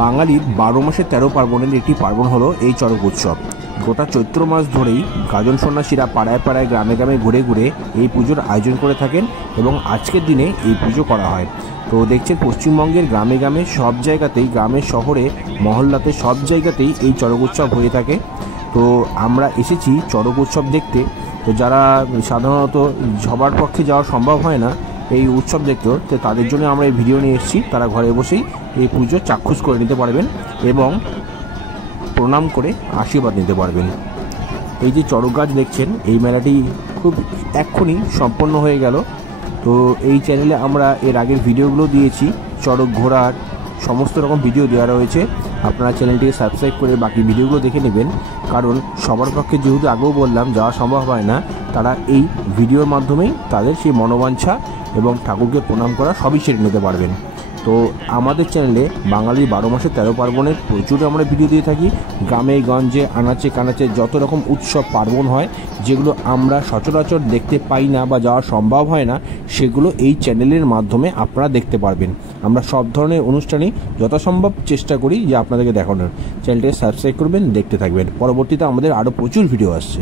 বাঙালির 12 মাসে 13 পার্বণের একটি পার্বণ হলো এই চড়ক উৎসব। গোটা চৈত্র মাস ধরেই গাজন সন্ন্যাসীরা পাড়ায় পাড়ায় গ্রামে গ্রামে ঘুরে ঘুরে এই পুজোর আয়োজন করে থাকেন এবং আজকের দিনে এই পুজো করা হয়। তো দেখছেন পশ্চিমবঙ্গের গ্রামে গ্রামে সব জায়গাতেই, গ্রামের শহরে মহল্লাতে সব জায়গাতেই এই চড়ক উৎসব হয়ে থাকে। তো আমরা এসেছি চড়ক উৎসব দেখতে। তো যারা সাধারণত সবার পক্ষে যাওয়া সম্ভব হয় না এই উৎসব দেখতেও, তো তাদের জন্য আমরা এই ভিডিও নিয়ে এসেছি। তারা ঘরে বসেই এই পুজো চাক্ষুষ করে নিতে পারবেন এবং প্রণাম করে আশীর্বাদ নিতে পারবেন। এই যে চড়ক গাছ দেখছেন, এই মেলাটি খুব এক্ষুনি সম্পন্ন হয়ে গেল। তো এই চ্যানেলে আমরা এর আগের ভিডিওগুলো দিয়েছি, চড়ক ঘোরার সমস্ত রকম ভিডিও দেওয়া রয়েছে। আপনারা চ্যানেলটিকে সাবস্ক্রাইব করে বাকি ভিডিওগুলো দেখে নেবেন, কারণ সবার পক্ষে যেহেতু আগেও বললাম যাওয়া সম্ভব হয় না, তারা এই ভিডিওর মাধ্যমেই তাদের সেই মনোবাঞ্ছা এবং ঠাকুরকে প্রণাম করা সবই সেরে নিতে পারবেন। তো আমাদের চ্যানেলে বাঙালির 12 মাসে 13 পার্বণের প্রচুর আমরা ভিডিও দিয়ে থাকি। গ্রামে গঞ্জে আনাচে কানাচে যত রকম উৎসব পার্বণ হয়, যেগুলো আমরা সচরাচর দেখতে পাই না বা যাওয়া সম্ভব হয় না, সেগুলো এই চ্যানেলের মাধ্যমে আপনারা দেখতে পারবেন। আমরা সব ধরনের অনুষ্ঠানই যথাসম্ভব চেষ্টা করি যে আপনাদেরকে দেখানোর। চ্যানেলটাকে সাবস্ক্রাইব করবেন, দেখতে থাকবেন। পরবর্তীতে আমাদের আরও প্রচুর ভিডিও আসছে।